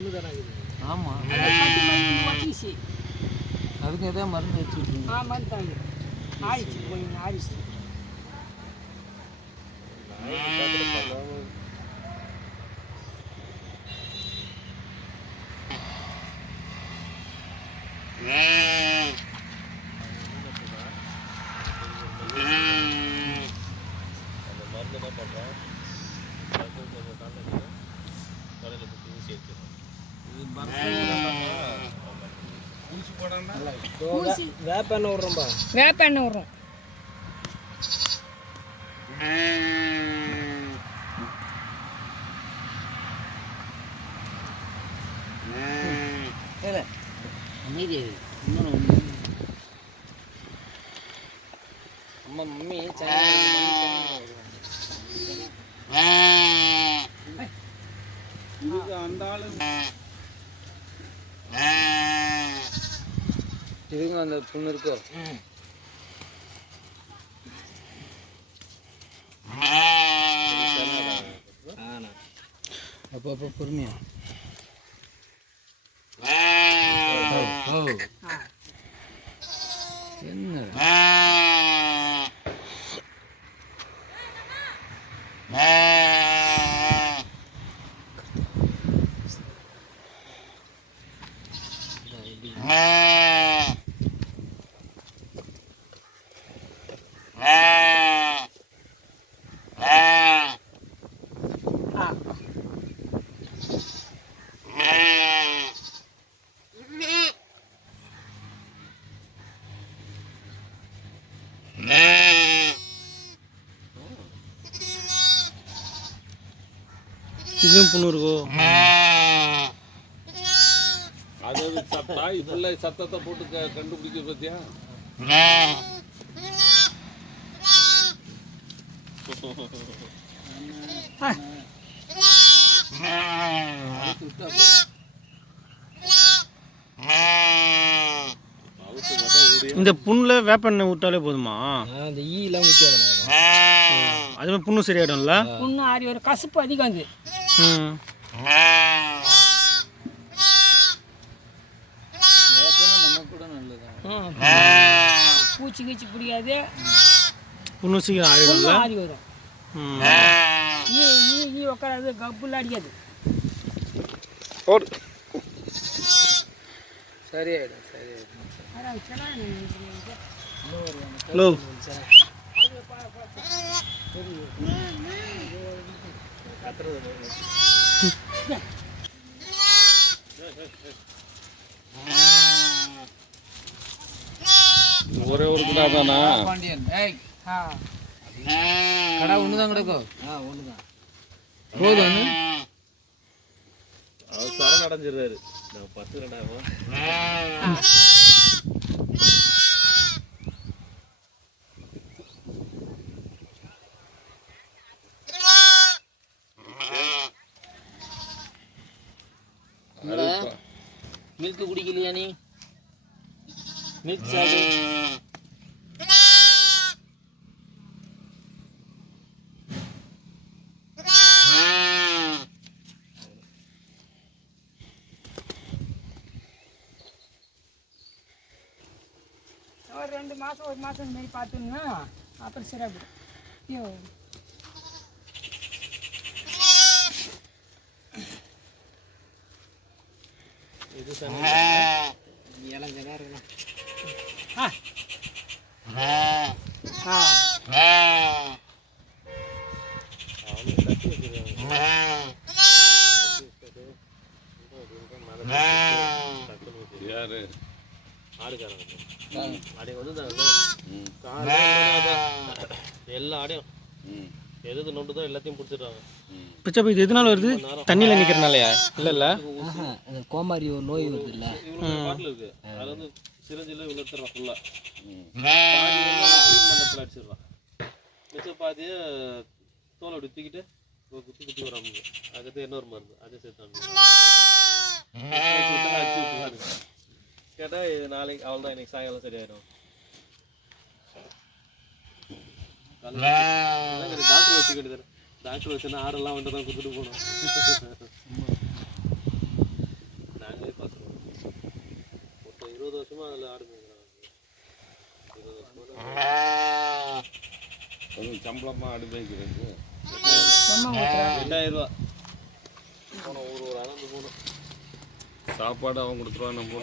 ஆமாம், அதுக்கு எதாவது மருந்து வச்சுருக்கீங்க? மருந்து ஆயிடுச்சு கொஞ்சம் ஆயிடுச்சு. வேப்பெண்ணெய் விட்றோம்பா, வேப்பெண்ணெய் விட்றோம். அமைதி இன்னொன்று அம்மா மம்மி அந்த ஆளு இதுங்க அந்த புண்ணு இருக்கோ? அப்போ அப்போ பொறுமையா என்ன இதுவும் புண்ணு இருக்கோ? அது தாய் பிள்ளை சத்தத்தை போட்டு கண்டுபிடிக்க பத்தியா? இந்த புண்ணில் வேப்பெண்ணெய் விட்டாலே போதுமா? அந்த ஈலாம் முக்கியம். அதுமாதிரி புண்ணு சரியாயிடும்ல? புண்ணு ஆறி ஒரு கசப்பு அதிகம் அது. நம்ம கூட நல்லது. பூச்சி கீச்சி பிடிக்காது, புண்ணு சீக்கிரம் ஆறிடும்ல? ஆறி வரும். ஈ உட்காராது, கப்புலாம் அடிக்காது. சரியாயிடும். ஹலோ, ஒரே ஒரு கடா தானா? பாண்டியன் கடா ஒண்ணுதான் கிடக்கோ? ஒண்ணுதான் போதும். அவர் சரண் அடைஞ்சிடுறாரு. 10 கடாவா? மில்க் குடிக்கலையா நீ? மில்க் சாப்பிடு. ஒரு 2 மாதம் 1 மாதம் இந்த மாதிரி பார்த்துன்னா அப்புறம் சரியாக போயிடும். இது இளஞ்சதாக இருக்கலாம். யாரு ஆடுக்காரங்க ஆடையை வந்து எல்லா ஆடையும் எது நோண்டுதோ எல்லாத்தையும் பிடிச்சிடுறாங்க. பிச்சை இது எதனால வருது? தண்ணியில் நிற்கிறனாலயா? இல்லை கோமாரி ஒரு நோய் வருது இல்லை? பாட்டில் இருக்குது, அதில் வந்து சிரஞ்சில் இவ்வளோ எடுத்துடுறான் ஃபுல்லாக. ட்ரீட்மெண்ட் அடிச்சிடுறான். மிச்சம் பாதியை தோலை அப்படி தூக்கிட்டு குத்தி குத்தி வராங்க. அதுக்கு இன்னொரு மருந்து அதே சேர்த்து அடிச்சு விட்டுருவாரு. கேட்டால் இது நாளைக்கு அவள் தான் இன்னைக்கு சாயங்காலம் சரியாயிடும். டாக்டர் வச்சுக்க வேண்டியது. டாக்டர் வச்சுன்னா ஆடெல்லாம் வந்துட்டு தான் கொடுத்துட்டு போகணும். வருஷமா அதில் ஆடு மேய்க்கிறாங்க. 20 வருஷமா கொஞ்சம் சம்பளமாக ஆடு மேய்க்கிறது. சும்மா ஊத்துறா. 2000 ரூபா போனோம். ஒரு அனந்து போனோம். சாப்பாடு அவன் கொடுத்துருவான் நம்ம